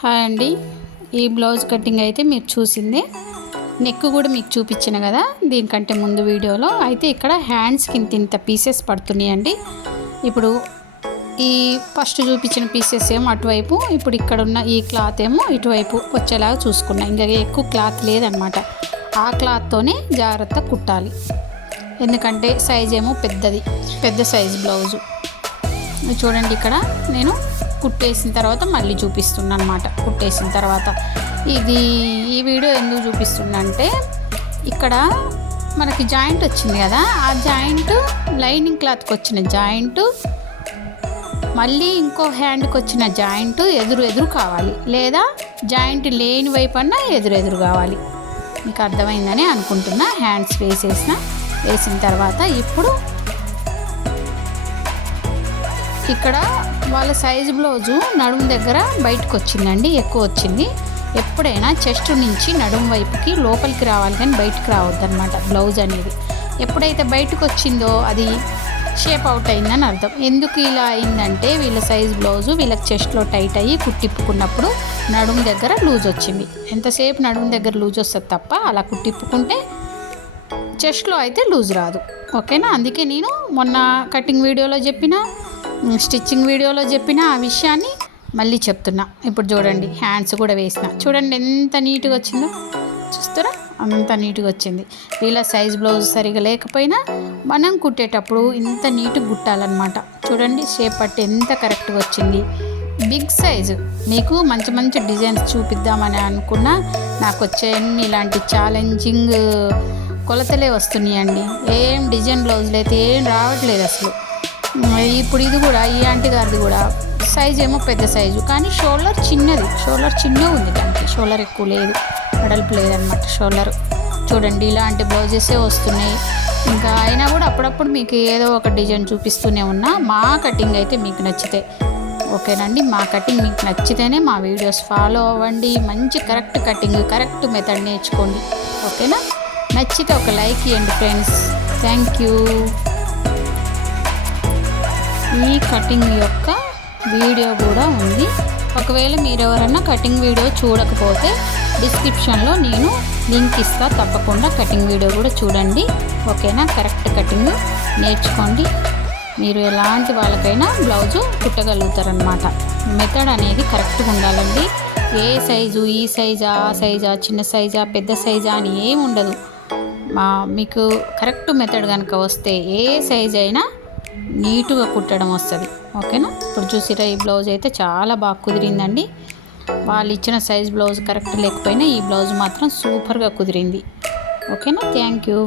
Hi అండి. ఈ blouse cutting అయితే మీరు చూసిందే. నెక్ కూడా మీకు చూపించిన కదా దీనికంటే ముందు వీడియోలో. అయితే ఇక్కడ హ్యాండ్స్కి ఇంత పీసెస్ పడుతున్నాయండి. ఇప్పుడు ఈ ఫస్ట్ చూపించిన పీసెస్ ఏమో అటువైపు, ఇప్పుడు ఇక్కడ ఉన్న ఈ క్లాత్ ఏమో ఇటువైపు వచ్చేలాగా చూసుకున్నా. ఇంకా ఎక్కువ క్లాత్ లేదనమాట. ఆ క్లాత్తోనే జాగ్రత్త కుట్టాలి, ఎందుకంటే సైజ్ ఏమో పెద్ద సైజ్ బ్లౌజు. చూడండి, ఇక్కడ నేను కుట్టేసిన తర్వాత మళ్ళీ చూపిస్తున్నా అనమాట. కుట్టేసిన తర్వాత ఈ వీడియో ఎందుకు చూపిస్తున్నా అంటే, ఇక్కడ మనకి జాయింట్ వచ్చింది కదా, ఆ జాయింట్ లైనింగ్ క్లాత్కి వచ్చిన జాయింట్ మళ్ళీ ఇంకో హ్యాండ్కి వచ్చిన జాయింట్ ఎదురు కావాలి, లేదా జాయింట్ లేని వైపు అన్నా ఎదురు కావాలి. మీకు అర్థమైందని అనుకుంటున్నా. హ్యాండ్స్ వేసిన తర్వాత ఇప్పుడు ఇక్కడ వాళ్ళ సైజు బ్లౌజు నడుము దగ్గర బయటకు వచ్చిందండి, ఎక్కువ వచ్చింది. ఎప్పుడైనా చెస్ట్ నుంచి నడుము వైపుకి లోపలికి రావాలి, కానీ బయటకు రావద్దనమాట బ్లౌజ్ అనేది. ఎప్పుడైతే బయటకు వచ్చిందో అది షేప్ అవుట్ అయిందని అర్థం. ఎందుకు ఇలా అయిందంటే, వీళ్ళ సైజ్ బ్లౌజు వీళ్ళకి చెస్ట్లో టైట్ అయ్యి కుట్టిప్పుకున్నప్పుడు నడుము దగ్గర లూజ్ వచ్చింది. ఎంతసేపు నడుము దగ్గర లూజ్ వస్తుంది తప్ప అలా కుట్టిప్పుకుంటే చెస్ట్లో అయితే లూజ్ రాదు. ఓకేనా? అందుకే నేను మొన్న కటింగ్ వీడియోలో చెప్పిన, స్టిచ్చింగ్ వీడియోలో చెప్పిన ఆ విషయాన్ని మళ్ళీ చెప్తున్నా. ఇప్పుడు చూడండి, హ్యాండ్స్ కూడా వేసిన. చూడండి ఎంత నీట్గా వచ్చిందో, చూస్తారా? అంత నీట్గా వచ్చింది. వీళ్ళ సైజ్ బ్లౌజ్ సరిగా లేకపోయినా మనం కుట్టేటప్పుడు ఇంత నీట్గా కుట్టాలన్నమాట. చూడండి, షేప్ పట్టి ఎంత కరెక్ట్గా వచ్చింది. Big size. మీకు మంచి డిజైన్స్ చూపిద్దామని అనుకున్నా, నాకు వచ్చేయన్ని ఇలాంటి ఛాలెంజింగ్ కొలతలే వస్తున్నాయండి. ఏం డిజైన్ బ్లౌజులు అయితే ఏం రావట్లేదు అసలు. ఇప్పుడు ఇది కూడా, ఈ ఆంటీ గారిది కూడా సైజ్ ఏమో పెద్ద సైజు, కానీ షోల్డర్ చిన్నగా ఉంది. దానికి షోల్డర్ ఎక్కువ లేదు, వెడల్పు లేదనమాట షోల్డర్. చూడండి, ఇలాంటి బ్లౌజెసే వస్తున్నాయి. ఇంకా అయినా కూడా అప్పుడప్పుడు మీకు ఏదో ఒక డిజైన్ చూపిస్తూనే ఉన్నా. మా కటింగ్ అయితే మీకు నచ్చితే ఓకేనండి. మా కటింగ్ మీకు నచ్చితేనే మా వీడియోస్ ఫాలో అవ్వండి. మంచి కరెక్ట్ కటింగ్, కరెక్ట్ మెథడ్ నేర్చుకోండి. ఓకేనా? నచ్చితే ఒక లైక్ ఇవ్వండి ఫ్రెండ్స్. Thank you. ఈ కటింగ్ యొక్క వీడియో కూడా ఉంది. ఒకవేళ మీరు ఎవరైనా కటింగ్ వీడియో చూడకపోతే డిస్క్రిప్షన్లో నేను లింక్ ఇస్తా, తప్పకుండా కటింగ్ వీడియో కూడా చూడండి. ఓకేనా? కరెక్ట్ కటింగ్ నేర్చుకోండి. మీరు ఎలాంటి వాళ్ళకైనా బ్లౌజు కుట్టగలుగుతారనమాట. మెథడ్ అనేది కరెక్ట్గా ఉండాలండి. ఏ సైజు, ఈ సైజా, ఆ సైజా, చిన్న సైజా, పెద్ద సైజా అని ఏమి ఉండదు. మీకు కరెక్ట్ మెథడ్ కనుక వస్తే ఏ సైజ్ అయినా నీట్గా కుట్టడం వస్తుంది. ఓకేనా? ఇప్పుడు చూసిరా, ఈ బ్లౌజ్ అయితే చాలా బాగా కుదిరిందండి. వాళ్ళు ఇచ్చిన సైజ్ బ్లౌజ్ కరెక్ట్ లేకపోయినా ఈ బ్లౌజ్ మాత్రం సూపర్గా కుదిరింది. ఓకేనా? Thank you.